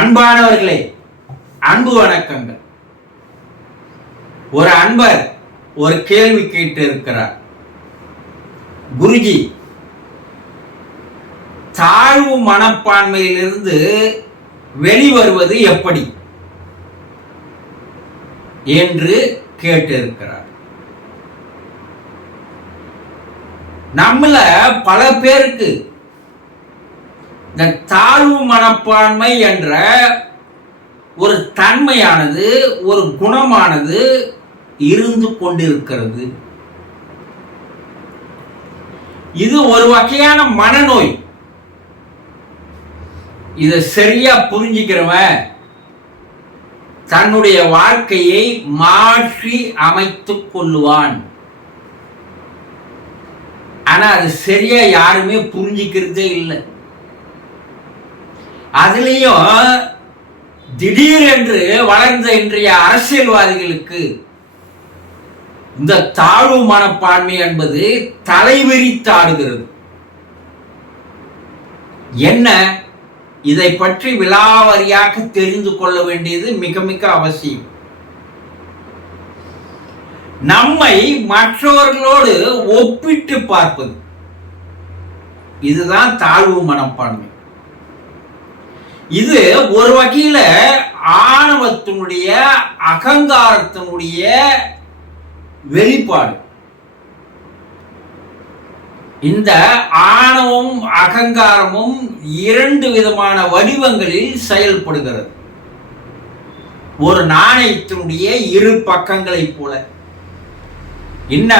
அன்பானவர்களே, அன்பு வணக்கங்கள். ஒரு அன்பர் ஒரு கேள்வி கேட்டு இருக்கிறார். குருஜி, தாழ்வு மனப்பான்மையிலிருந்து வெளிவருவது எப்படி என்று கேட்டு இருக்கிறார். நம்மள பல பேருக்கு இந்த தாழ்வு மனப்பான்மை என்ற ஒரு தன்மையானது, ஒரு குணமானது இருந்து கொண்டிருக்கிறது. இது ஒரு வகையான மனநோய். இதை சரியா புரிஞ்சுக்கிறவன் தன்னுடைய வாழ்க்கையை மாற்றி அமைத்துக் கொள்ளுவான். ஆனா அது சரியா யாருமே புரிஞ்சுக்கிறதே இல்லை. அதுலேயும் திடீரென்று வளர்ந்த இன்றைய அரசியல்வாதிகளுக்கு இந்த தாழ்வு மனப்பான்மை என்பது தலைவிரித்தாடுகிறது. என்ன, இதை பற்றி விலாவரியாக தெரிந்து கொள்ள வேண்டியது மிக மிக அவசியம். நம்மை மற்றவர்களோடு ஒப்பிட்டு பார்ப்பது, இதுதான் தாழ்வு மனப்பான்மை. இது ஒரு வகையில ஆணவத்தினுடைய, அகங்காரத்தினுடைய வெளிப்பாடு. இந்த ஆணவம் அகங்காரமும் இரண்டு விதமான வடிவங்களில் செயல்படுகிறது. ஒரு நாணயத்தினுடைய இரு பக்கங்களை போல. என்ன,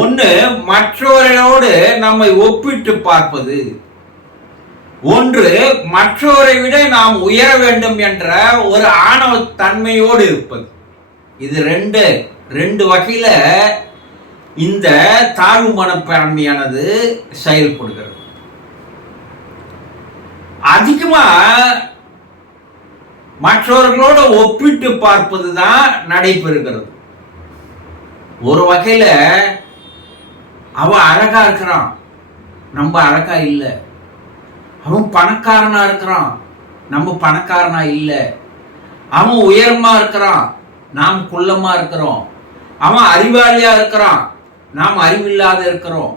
ஒன்று மற்றவர்களோடு நம்மை ஒப்பிட்டு பார்ப்பது, ஒன்று மற்றவரை விட நாம் உயர வேண்டும் என்ற ஒரு ஆணவ தன்மையோடு இருப்பது. இது ரெண்டு வகையில இந்த தாழ்வு மனப்பான்மையானது செயல்படுகிறது. அதிகமா மற்றவர்களோட ஒப்பிட்டு பார்ப்பது தான் நடைபெறுகிறது. ஒரு வகையில அவன் அழகா இருக்கிறான், நம்ம அழகா இல்லை. அவன் பணக்காரனா இருக்கிறான், நம்ம பணக்காரனா இல்லை. அவன் உயரமா இருக்கிறான், நாம் குள்ளமா இருக்கிறோம். அவன் அறிவாளியா இருக்கிறான், நாம் அறிவில்லாத இருக்கிறோம்.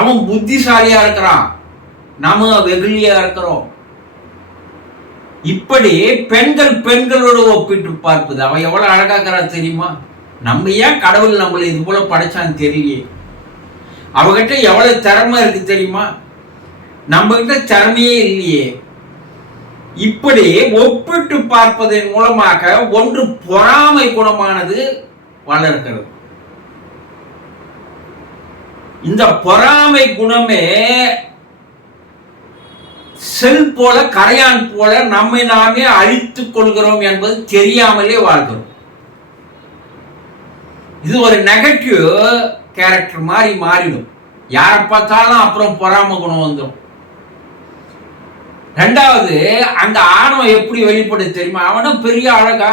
அவன் புத்திசாலியா இருக்கிறான், நாம வெகுளியா இருக்கிறோம். இப்படி பெண்களோடு ஒப்பிட்டு பார்ப்பது. அவன் எவ்வளவு அழகா இருக்கிறான் தெரியுமா? நம்ம ஏன் கடவுள் நம்மளை இது போல படைச்சான்னு தெரியலையே. அவகிட்ட எவ்வளவு திறமை இருக்கு தெரியுமா? நம்ம கிட்ட திறமையே இல்லையே. இப்படி ஒப்பிட்டு பார்ப்பதன் மூலமாக ஒன்று பொறாமை குணமானது வளர்கிறது. இந்த பொறாமை குணமே செல் போல, கரையான் போல நம்மை நாமே அழித்துக் கொள்கிறோம் என்பது தெரியாமலே வாழ்கிறோம். இது ஒரு நெகட்டிவ் கேரக்டர் மாதிரி மாறிடும். யாரை பார்த்தாலும் அப்புறம் பொறாமை குணம் வந்துடும். ரெண்டாவது, அந்த ஆணவம் எப்படி வெளிப்படு தெரியுமா? அவனும் பெரிய அழகா,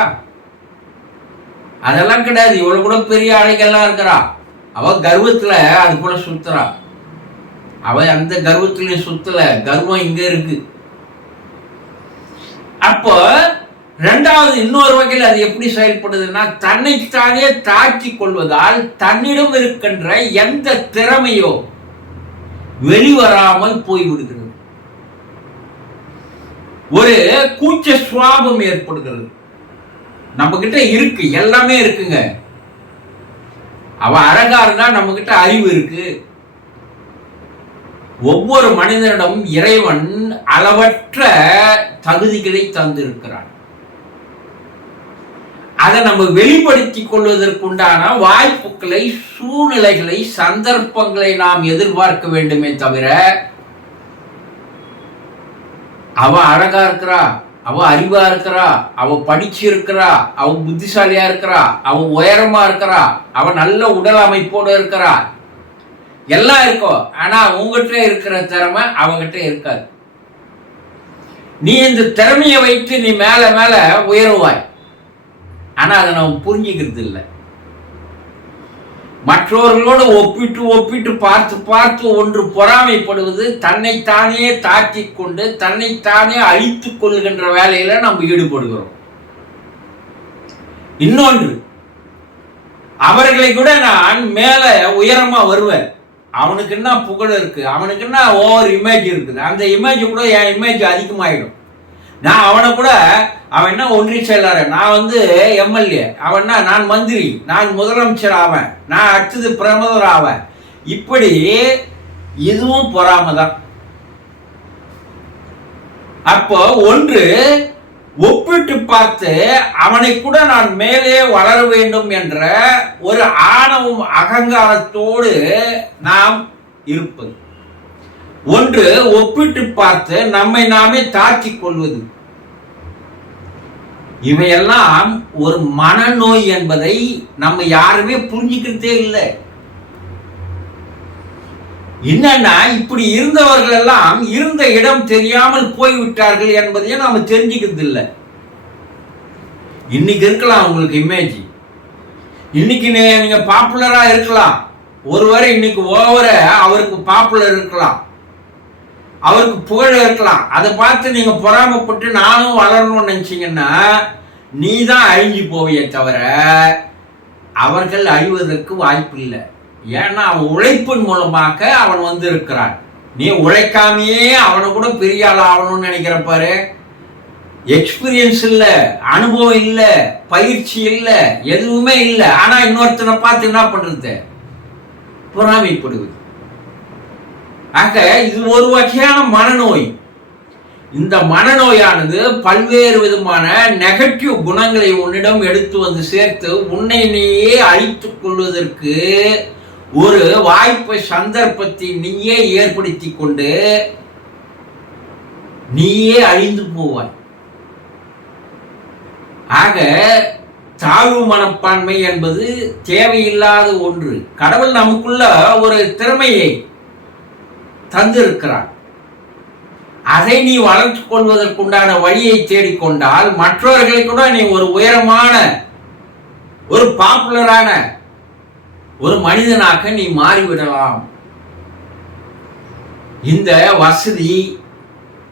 அதெல்லாம் கிடையாது. இவ்வளவு கூட பெரிய அழகெல்லாம் இருக்கிறா. அவ கர்வத்துல அது போல சுத்துறா. அவ அந்த கர்வத்திலையும் சுத்தல, கர்வம் இங்க இருக்கு. அப்போ ரெண்டாவது இன்னொரு வகையில் அது எப்படி செயல்படுதுன்னா, தன்னைத்தானே தாக்கிக் கொள்வதால் தன்னிடம் இருக்கின்ற எந்த திறமையோ வெளிவராமல் போய்விடுகிறது. ஒரு கூச்ச சுவாபம் ஏற்படுகிறது. நம்ம கிட்ட இருக்கு, எல்லாமே இருக்குங்க. அவ அழகா இருந்தா நம்ம கிட்ட அறிவு இருக்கு. ஒவ்வொரு மனிதனிடம் இறைவன் அளவற்ற தகுதிகளை தந்திருக்கிறான். அதை நம்ம வெளிப்படுத்திக் கொள்வதற்குண்டான வாய்ப்புகளை, சூழ்நிலைகளை, சந்தர்ப்பங்களை நாம் எதிர்பார்க்க வேண்டுமே தவிர, அவ அழகா இருக்கிறா, அவ அறிவா இருக்கிறா, அவ படிச்சு இருக்கிறா, அவ புத்திசாலியா இருக்கிறா, அவ உயரமா இருக்கிறா, அவ நல்ல உடல் அமைப்போடு இருக்கிறா, எல்லாம் இருக்கும். ஆனா உங்ககிட்ட இருக்கிற திறமை அவகிட்ட இருக்காது. நீ இந்த திறமையை வைத்து நீ மேல மேல உயருவாய். ஆனா அதை நம்ம புரிஞ்சுக்கிறது இல்லை. மற்றவர்களோடு ஒப்பிட்டு ஒப்பிட்டு பார்த்து பார்த்து ஒன்று பொறாமைப்படுவது, தன்னைத்தானே தாக்கிக் கொண்டு தன்னைத்தானே அழித்துக் கொள்கின்ற வேலையில நம்ம ஈடுபடுகிறோம். இன்னொன்று, அவர்களை கூட நான் மேல உயரமா வருவேன். அவனுக்கு என்ன புகழ் இருக்கு, அவனுக்கு என்ன ஓவர் இமேஜ் இருக்குது, அந்த இமேஜ் கூட என் இமேஜ் அதிகமாயிடும். நான் அவனை கூட, அவன் என்ன ஒன்றிய செயலாளர், நான் எம்எல்ஏ, அவன்னா நான் மந்திரி, நான் முதலமைச்சர் ஆவேன், நான் அடுத்தது பிரதமர் ஆவேன். இப்படி இதுவும் பொறாமதான். அப்போ ஒன்று, ஒப்பிட்டு பார்த்து அவனை கூட நான் மேலே வளர வேண்டும் என்ற ஒரு ஆணவம் அகங்காரத்தோடு நாம் இருப்பது. ஒன்று, ஒப்பிட்டு பார்த்து நம்மை நாமே தாக்கிக் கொள்வது. இவையெல்லாம் ஒரு மனநோய் என்பதை நம்ம யாருமே புரிஞ்சுக்கிறதே இல்லை. என்னன்னா, இப்படி இருந்தவர்கள் எல்லாம் இருந்த இடம் தெரியாமல் போய்விட்டார்கள் என்பதையும் நாம தெரிஞ்சுக்கிறது இல்லை. இன்னைக்கு இருக்கலாம் உங்களுக்கு இமேஜ், இன்னைக்கு நீங்க பாப்புலரா இருக்கலாம். ஒருவரை இன்னைக்கு ஓவர அவருக்கு பாப்புலர் இருக்கலாம், அவருக்கு புகழ் இருக்கலாம். அதை பார்த்து நீங்க பொறாமப்பட்டு நானும் வளரணும்னு நினைச்சீங்கன்னா நீ தான் அழிஞ்சு போவியே தவிர அவர்கள் அழிவதற்கு வாய்ப்பு இல்லை. ஏன்னா அவன் உழைப்பின் மூலமாக அவன் இருக்கிறான். நீ உழைக்காமையே அவனை கூட பெரிய ஆள் ஆகணும்னு நினைக்கிற பாரு. எக்ஸ்பீரியன்ஸ் இல்ல, அனுபவம் இல்ல, பயிற்சி இல்ல, எதுவுமே இல்லை. ஆனா இன்னொருத்தனை பார்த்து என்ன பண்றது? பொறாமைப்படுவது. ஆக இது ஒரு வகையான மனநோய். இந்த மனநோயானது பல்வேறு விதமான நெகட்டிவ் குணங்களை உன்னிடம் எடுத்து சேர்த்து உன்னை நீயே அழித்துக் கொள்வதற்கு ஒரு வாய்ப்பை, சந்தர்ப்பத்தை நீயே ஏற்படுத்தி கொண்டு நீயே அழிந்து போவாய். ஆக தாழ்வு மனப்பான்மை என்பது தேவையில்லாத ஒன்று. கடவுள் நமக்குள்ள ஒரு திறமையை தந்திருக்கிறான். அதை நீ வளர்த்துக் கொள்வதற்குண்டான வழியை தேடிக்கொண்டால் மற்றவர்களை கூட நீ ஒரு உயரமான, ஒரு பாப்புலரான ஒரு மனிதனாக நீ மாறிவிடலாம். இந்த வசதி,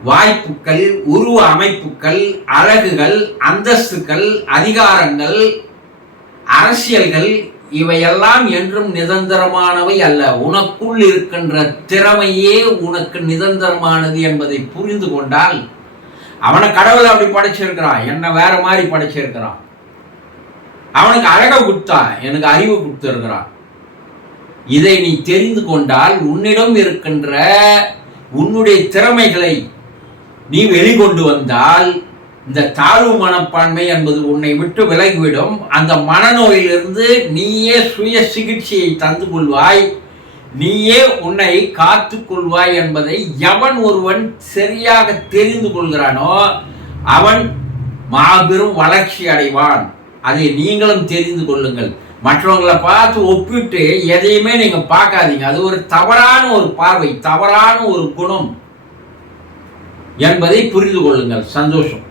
வாய்ப்புகள், உருவ அமைப்புகள், அழகுகள், அந்தஸ்துகள், அதிகாரங்கள், அரசியல்கள் இவையெல்லாம் என்றும் நிரந்தரமானவை அல்ல. உனக்குள் இருக்கின்ற திறமையே உனக்கு நிரந்தரமானது என்பதை புரிந்து கொண்டால், அவனை கடவுள் அப்படி படைச்சிருக்கிறான், என்ன வேற மாதிரி படைச்சிருக்கிறான். அவனுக்கு அழக கொடுத்தான், எனக்கு அறிவு கொடுத்திருக்கிறான். இதை நீ தெரிந்து கொண்டால் உன்னிடம் இருக்கின்ற உன்னுடைய திறமைகளை நீ வெளிக்கொண்டு வந்தால் இந்த தாழ்வு மனப்பான்மை என்பது உன்னை விட்டு விலகிவிடும். அந்த மனநோயிலிருந்து நீயே சுய சிகிச்சையை தந்து கொள்வாய், நீயே உன்னை காத்து கொள்வாய் என்பதை எவன் ஒருவன் சரியாக தெரிந்து கொள்கிறானோ அவன் மாபெரும் வளர்ச்சி அடைவான். அதை நீங்களும் தெரிந்து கொள்ளுங்கள். மற்றவங்களை பார்த்து ஒப்பிட்டு எதையுமே நீங்க பார்க்காதீங்க. அது ஒரு தவறான ஒரு பார்வை, தவறான ஒரு குணம் என்பதை புரிந்து கொள்ளுங்கள். சந்தோஷம்.